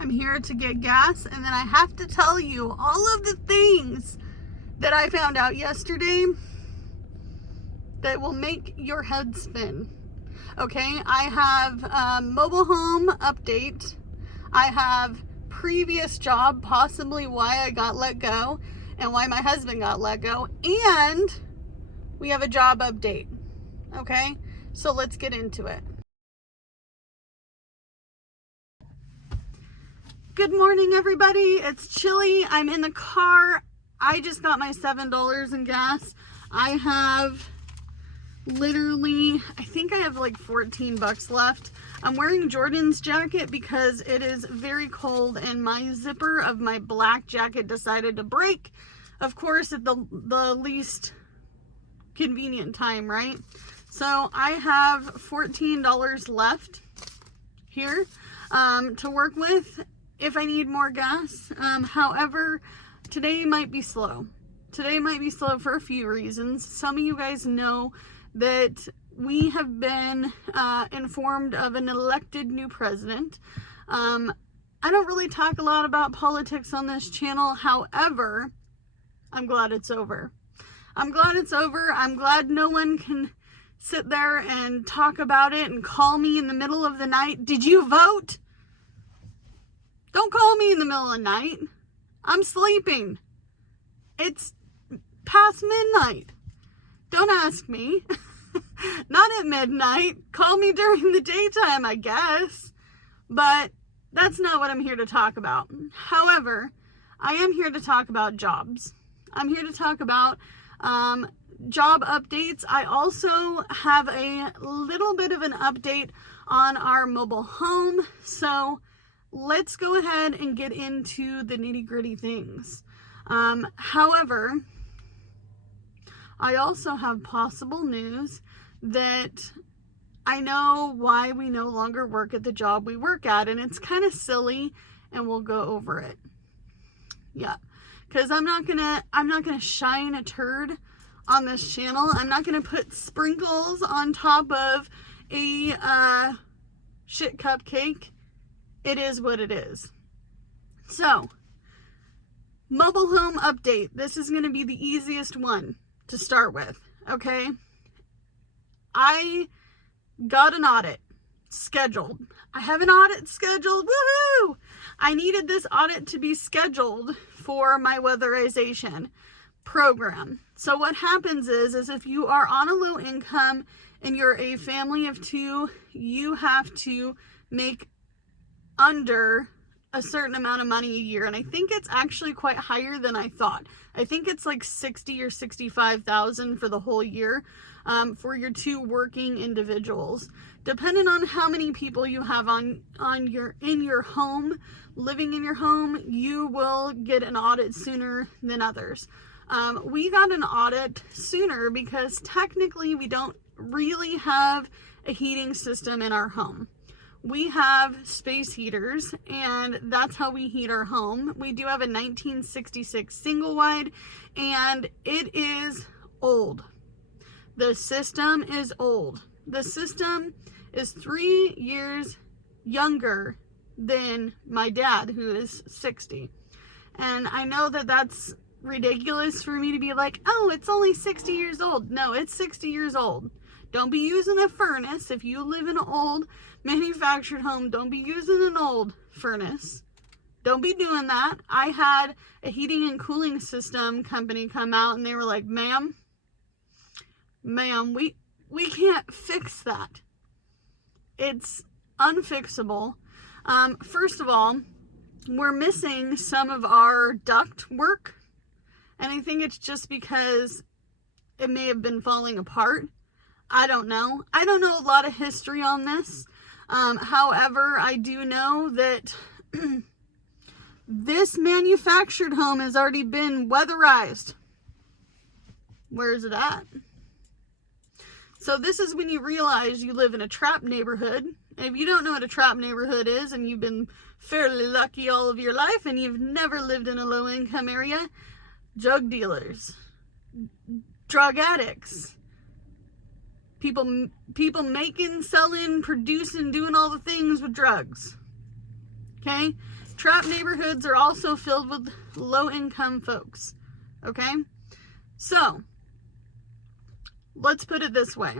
I'm here to get gas, and then I have to tell you all of the things that I found out yesterday that will make your head spin. Okay, I have mobile home update. I have previous job, possibly why I got let go and why my husband got let go, and we have a job update. Okay, so let's get into it. Good morning, everybody. It's chilly. I'm in the car. I just got my $7 in gas. I have literally, I think I have like 14 bucks left. I'm wearing Jordan's jacket because it is very cold and my zipper of my black jacket decided to break. Of course, at the least convenient time, right? So I have $14 left here to work with if I need more gas. However, today might be slow. Today might be slow for a few reasons. Some of you guys know that we have been informed of an elected new president. I don't really talk a lot about politics on this channel. However, I'm glad it's over. I'm glad it's over. I'm glad no one can sit there and talk about it and call me in the middle of the night. Did you vote? Don't call me in the middle of the night. I'm sleeping. It's past midnight. Don't ask me. Not at midnight. Call me during the daytime, I guess. But that's not what I'm here to talk about. However, I am here to talk about jobs. I'm here to talk about job updates. I also have a little bit of an update on our mobile home. So let's go ahead and get into the nitty-gritty things. However, I also have possible news that I know why we no longer work at the job we work at, and it's kind of silly, and we'll go over it. Yeah, because I'm not gonna shine a turd on this channel. I'm not gonna put sprinkles on top of a shit cupcake. It is what it is. So, mobile home update. This is going to be the easiest one to start with, okay? I got an audit scheduled. I have an audit scheduled. Woohoo! I needed this audit to be scheduled for my weatherization program. So what happens is if you are on a low income and you're a family of two, you have to make under a certain amount of money a year, and I think it's actually quite higher than I thought. I think it's like 60 or 65,000 for the whole year for your two working individuals. Depending on how many people you have in your home, living in your home, you will get an audit sooner than others. We got an audit sooner because technically we don't really have a heating system in our home. We have space heaters, and that's how we heat our home. We do have a 1966 single wide, and it is old. The system is old. The system is 3 years younger than my dad, who is 60. And I know that that's ridiculous for me to be like, oh, it's only 60 years old. No, it's 60 years old. Don't be using a furnace. If you live in an old manufactured home, don't be using an old furnace. Don't be doing that. I had a heating and cooling system company come out and they were like, ma'am, we can't fix that. It's unfixable. First of all, we're missing some of our duct work, and I think it's just because it may have been falling apart. I don't know. I don't know a lot of history on this. However, I do know that this manufactured home has already been weatherized. Where is it at? So this is when you realize you live in a trap neighborhood. And if you don't know what a trap neighborhood is, and you've been fairly lucky all of your life, and you've never lived in a low-income area, drug dealers, drug addicts, people making, selling, producing, doing all the things with drugs. Okay? Trap neighborhoods are also filled with low-income folks. Okay? So, let's put it this way.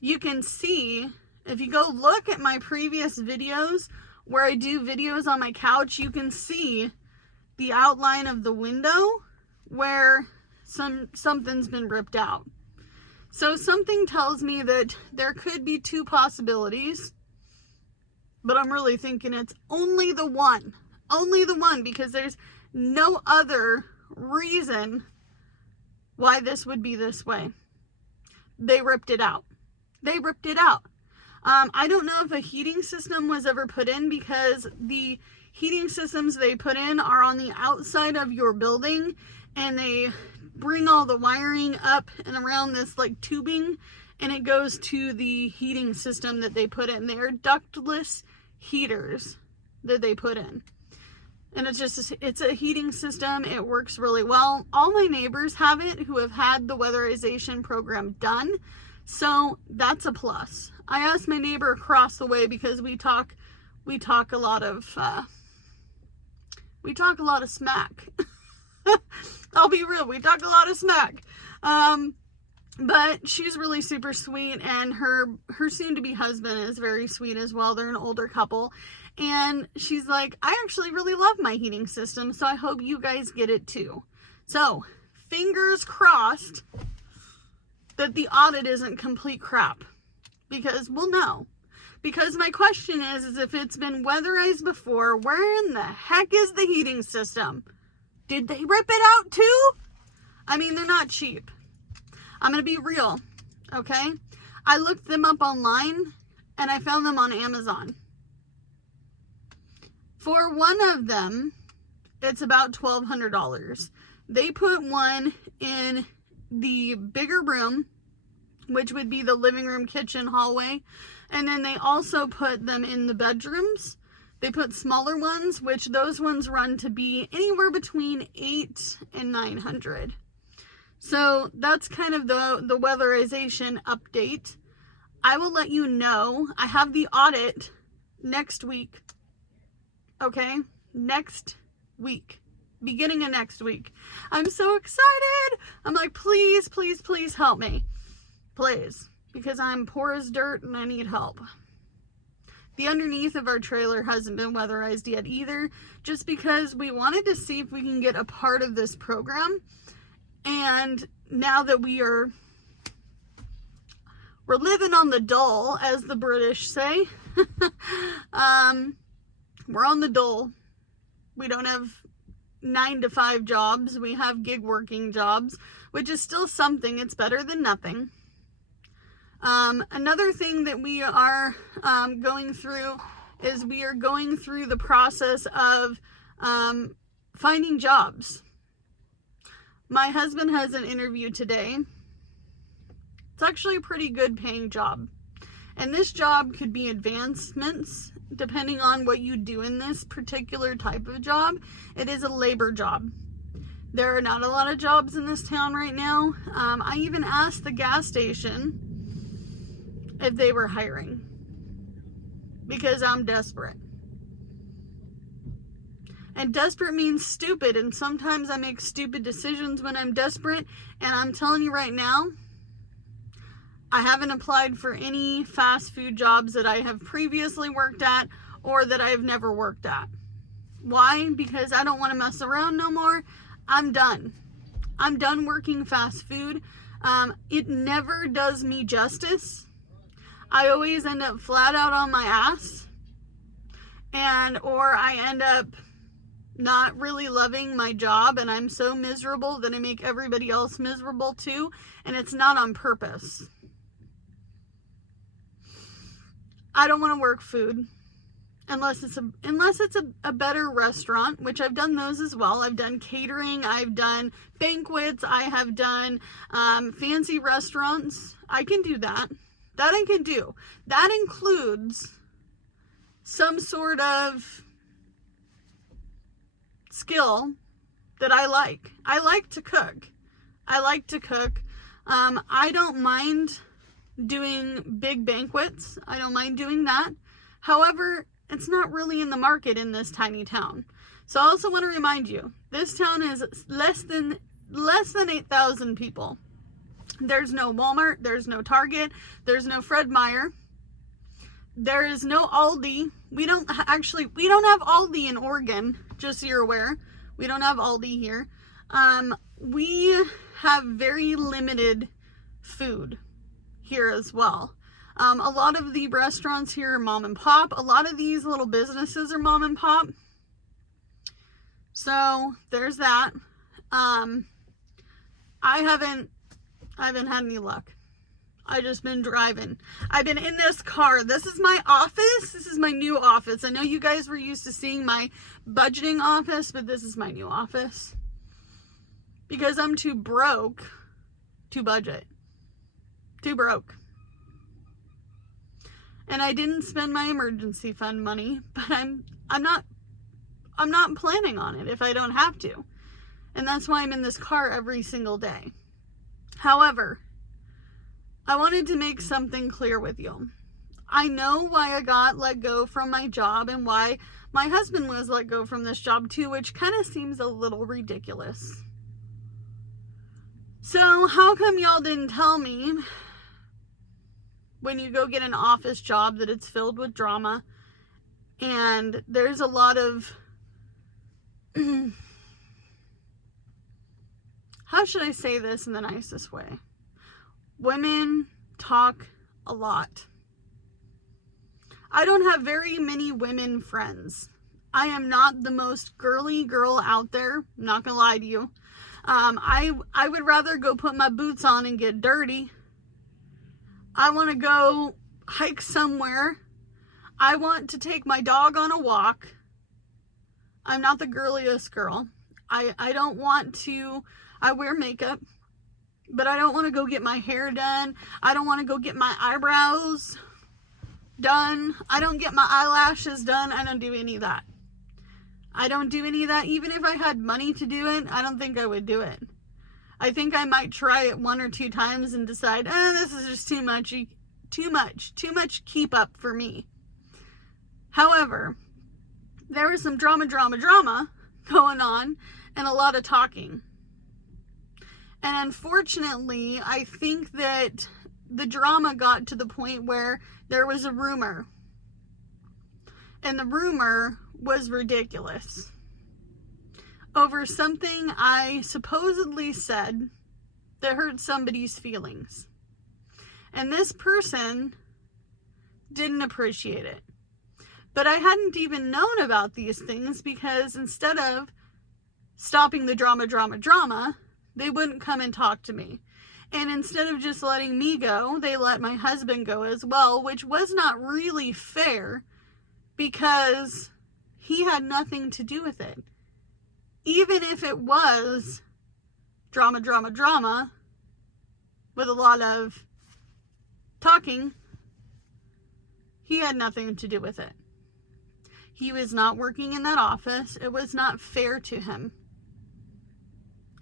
You can see, if you go look at my previous videos where I do videos on my couch, you can see the outline of the window where something's been ripped out. So something tells me that there could be two possibilities, but I'm really thinking it's only the one. Only the one, because there's no other reason why this would be this way. They ripped it out. They ripped it out. I don't know if a heating system was ever put in, because the heating systems they put in are on the outside of your building, and they bring all the wiring up and around this like tubing, and it goes to the heating system that they put in. They are ductless heaters that they put in. And it's a heating system. It works really well. All my neighbors have it who have had the weatherization program done. So that's a plus. I asked my neighbor across the way, because we talk a lot of smack. I'll be real, we talk a lot of smack. But she's really super sweet, and her soon-to-be husband is very sweet as well. They're an older couple. And she's like, I actually really love my heating system, so I hope you guys get it too. So, fingers crossed that the audit isn't complete crap. Because we'll know. Because my question is if it's been weatherized before, where in the heck is the heating system? Did they rip it out too? I mean, they're not cheap. I'm going to be real, okay? I looked them up online, and I found them on Amazon. For one of them, it's about $1,200. They put one in the bigger room, which would be the living room, kitchen, hallway. And then they also put them in the bedrooms. They put smaller ones, which those ones run to be anywhere between $800 and $900. So that's kind of the weatherization update. I will let you know. I have the audit next week. Okay? Next week. Beginning of next week. I'm so excited. I'm like, please, please, please help me. Please. Because I'm poor as dirt and I need help. The underneath of our trailer hasn't been weatherized yet either, just because we wanted to see if we can get a part of this program. And now that we're living on the dole, as the British say. We're on the dole. We don't have 9-to-5 jobs. We have gig working jobs, which is still something. It's better than nothing. Another thing that we are going through is we are going through the process of finding jobs. My husband has an interview today. It's actually a pretty good paying job. And this job could be advancements depending on what you do in this particular type of job. It is a labor job. There are not a lot of jobs in this town right now. I even asked the gas station if they were hiring, because I'm desperate. And desperate means stupid, and sometimes I make stupid decisions when I'm desperate, and I'm telling you right now, I haven't applied for any fast food jobs that I have previously worked at or that I have never worked at. Why? Because I don't want to mess around no more. I'm done. I'm done working fast food. It never does me justice. I always end up flat out on my ass, or I end up not really loving my job, and I'm so miserable that I make everybody else miserable too, and it's not on purpose. I don't want to work food unless it's a better restaurant, which I've done those as well. I've done catering, I've done banquets, I have done fancy restaurants. I can do that. That I can do. That includes some sort of skill that I like. I like to cook. I don't mind doing big banquets. I don't mind doing that. However, it's not really in the market in this tiny town. So I also want to remind you, this town is less than 8,000 people. There's no Walmart, there's no Target, there's no Fred Meyer, there is no Aldi. We don't have Aldi in Oregon, just so you're aware. We don't have Aldi here. We have very limited food here as well. A lot of the restaurants here are mom and pop. A lot of these little businesses are mom and pop. So there's that. I haven't had any luck. I just been driving. I've been in this car. This is my office. This is my new office. I know you guys were used to seeing my budgeting office, but this is my new office. Because I'm too broke to budget. Too broke. And I didn't spend my emergency fund money, but I'm not planning on it if I don't have to. And that's why I'm in this car every single day. However, I wanted to make something clear with you. I know why I got let go from my job and why my husband was let go from this job too, which kind of seems a little ridiculous. So how come y'all didn't tell me when you go get an office job that it's filled with drama and there's a lot of how should I say this in the nicest way? Women talk a lot. I don't have very many women friends. I am not the most girly girl out there. I'm not gonna lie to you. I would rather go put my boots on and get dirty. I want to go hike somewhere. I want to take my dog on a walk. I'm not the girliest girl. I don't want to, I wear makeup, but I don't want to go get my hair done. I don't want to go get my eyebrows done. I don't get my eyelashes done. I don't do any of that. I don't do any of that. Even if I had money to do it, I don't think I would do it. I think I might try it 1 or 2 times and decide, this is just too much keep up for me. However, there was some drama going on and a lot of talking. And unfortunately, I think that the drama got to the point where there was a rumor. And the rumor was ridiculous. Over something I supposedly said that hurt somebody's feelings. And this person didn't appreciate it. But I hadn't even known about these things because instead of stopping the drama, they wouldn't come and talk to me. And instead of just letting me go, they let my husband go as well, which was not really fair because he had nothing to do with it. Even if it was drama with a lot of talking, he had nothing to do with it. He was not working in that office. It was not fair to him.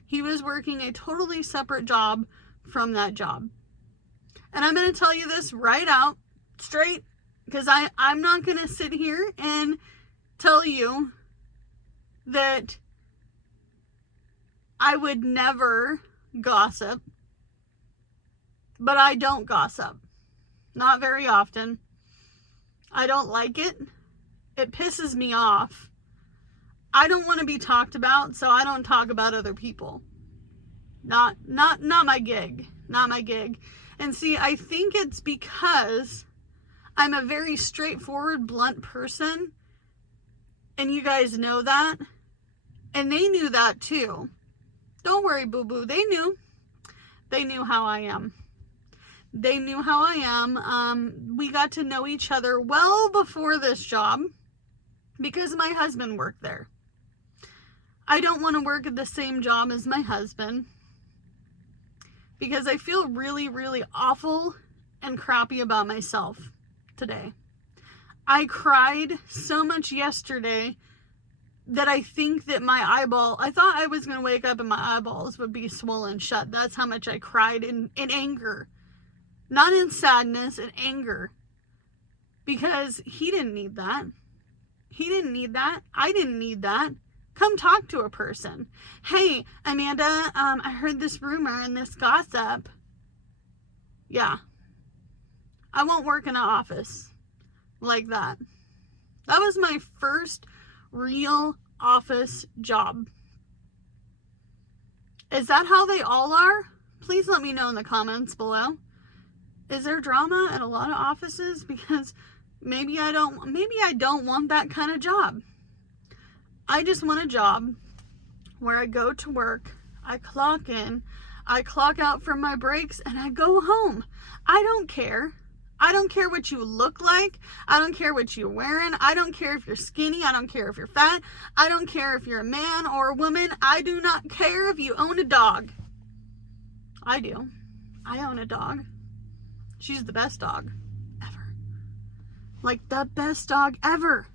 He was working a totally separate job from that job. And I'm going to tell you this right out, straight, because I'm not going to sit here and tell you that I would never gossip. But I don't gossip. Not very often. I don't like it. It pisses me off. I don't want to be talked about, so I don't talk about other people. Not my gig. Not my gig. And see, I think it's because I'm a very straightforward, blunt person. And you guys know that. And they knew that too. Don't worry, boo-boo. They knew. They knew how I am. They knew how I am. We got to know each other well before this job because my husband worked there. I don't want to work at the same job as my husband because I feel really, really awful and crappy about myself today. I cried so much yesterday that I think that I thought I was going to wake up and my eyeballs would be swollen shut. That's how much I cried in anger. Not in sadness, in anger. Because he didn't need that. He didn't need that. I didn't need that. Come talk to a person. Hey, Amanda, I heard this rumor and this gossip. Yeah. I won't work in an office like that. That was my first real office job. Is that how they all are? Please let me know in the comments below. Is there drama at a lot of offices? Because maybe I don't want that kind of job. I just want a job where I go to work, I clock in, I clock out from my breaks, and I go home. I don't care. I don't care what you look like. I don't care what you're wearing. I don't care if you're skinny. I don't care if you're fat. I don't care if you're a man or a woman. I do not care if you own a dog. I do. I own a dog. She's the best dog ever. Like the best dog ever.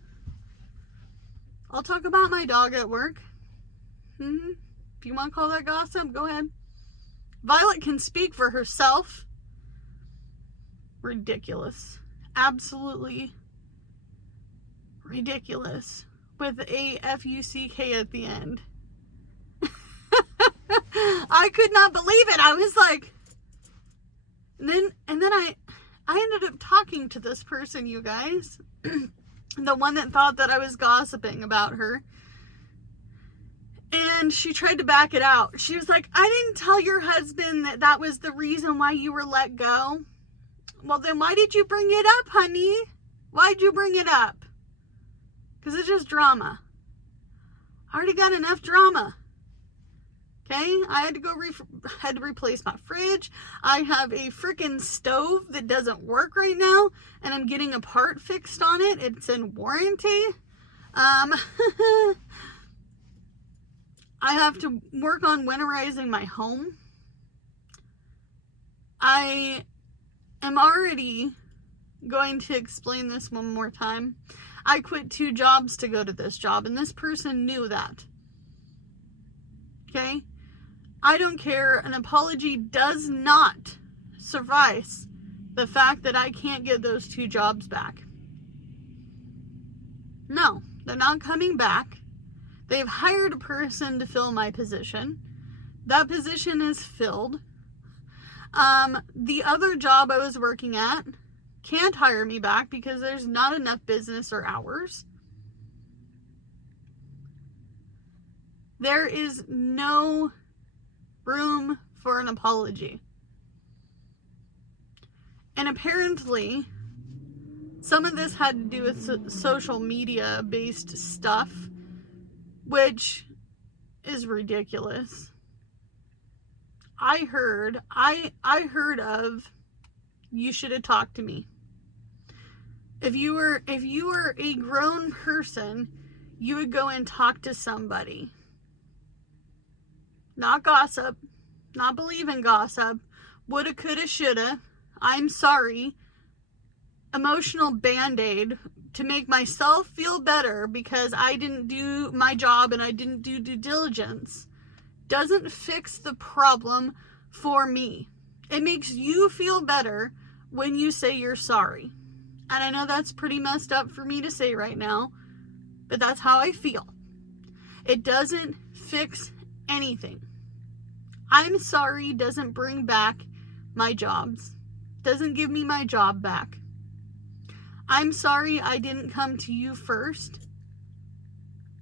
I'll talk about my dog at work. If you want to call that gossip, go ahead. Violet can speak for herself. Ridiculous. Absolutely ridiculous. With a F-U-C-K at the end. I could not believe it. I was like, and then I ended up talking to this person, you guys. The one that thought that I was gossiping about her. And she tried to back it out. She was like, I didn't tell your husband that that was the reason why you were let go. Well, then why did you bring it up, honey? Why'd you bring it up? Because it's just drama. I already got enough drama. Okay? I had to replace my fridge. I have a freaking stove that doesn't work right now, and I'm getting a part fixed on it. It's in warranty. I have to work on winterizing my home. I am already going to explain this one more time. I quit 2 jobs to go to this job, and this person knew that. Okay? I don't care. An apology does not suffice the fact that I can't get those 2 jobs back. No, they're not coming back. They've hired a person to fill my position. That position is filled. The other job I was working at can't hire me back because there's not enough business or hours. There is no room for an apology. And apparently, some of this had to do with social media based stuff, which is ridiculous. I heard of, you should have talked to me. If you were a grown person, you would go and talk to somebody. Not gossip, not believe in gossip. Woulda, coulda, shoulda. I'm sorry. Emotional band-aid to make myself feel better because I didn't do my job and I didn't do due diligence doesn't fix the problem for me. It makes you feel better when you say you're sorry. And I know that's pretty messed up for me to say right now, but that's how I feel. It doesn't fix anything. I'm sorry doesn't bring back my jobs. Doesn't give me my job back. I'm sorry I didn't come to you first.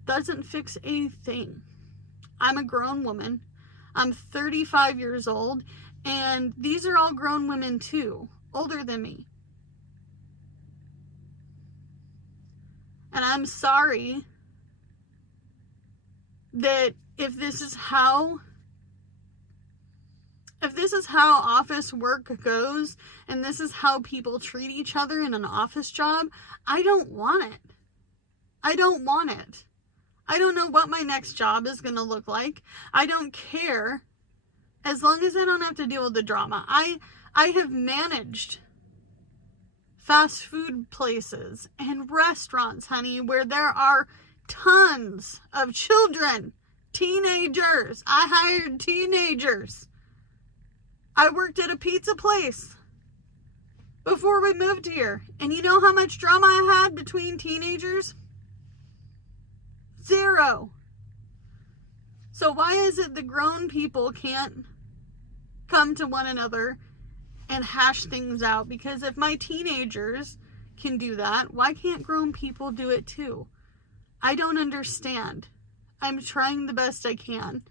Doesn't fix a thing. I'm a grown woman. I'm 35 years old, and these are all grown women too, older than me. And I'm sorry that if this is how office work goes, and this is how people treat each other in an office job, I don't want it. I don't want it. I don't know what my next job is going to look like. I don't care. As long as I don't have to deal with the drama. I have managed fast food places and restaurants, honey, where there are tons of children, teenagers. I hired teenagers. I worked at a pizza place before we moved here. And you know how much drama I had between teenagers? 0. So why is it the grown people can't come to one another and hash things out? Because if my teenagers can do that, why can't grown people do it too? I don't understand. I'm trying the best I can,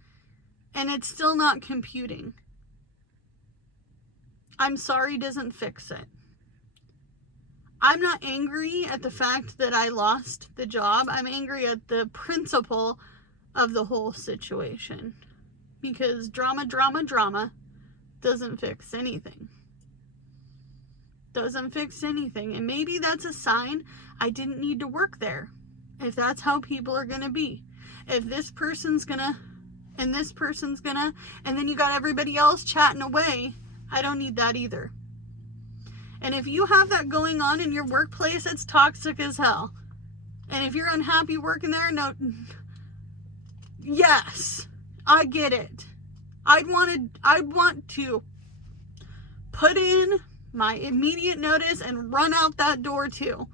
and it's still not computing. I'm sorry doesn't fix it. I'm not angry at the fact that I lost the job. I'm angry at the principle of the whole situation, because drama doesn't fix anything. Doesn't fix anything. And maybe that's a sign I didn't need to work there. If that's how people are going to be. If this person's going to, and this person's going to, and then you got everybody else chatting away, I don't need that either. And if you have that going on in your workplace, it's toxic as hell. And if you're unhappy working there, no, yes, I get it. I'd want to put in my immediate notice and run out that door too.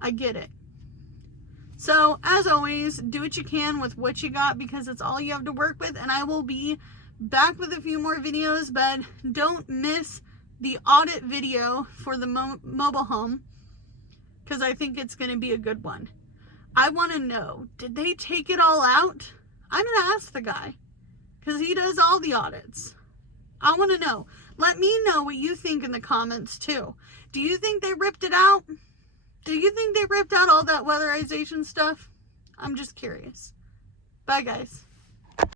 I get it. So, as always, do what you can with what you got, because it's all you have to work with. And I will be back with a few more videos, but don't miss the audit video for the mobile home, because I think it's going to be a good one. I want to know, did they take it all out? I'm going to ask the guy, because he does all the audits. I want to know. Let me know what you think in the comments too. Do you think they ripped it out? Do you think they ripped out all that weatherization stuff? I'm just curious. Bye, guys.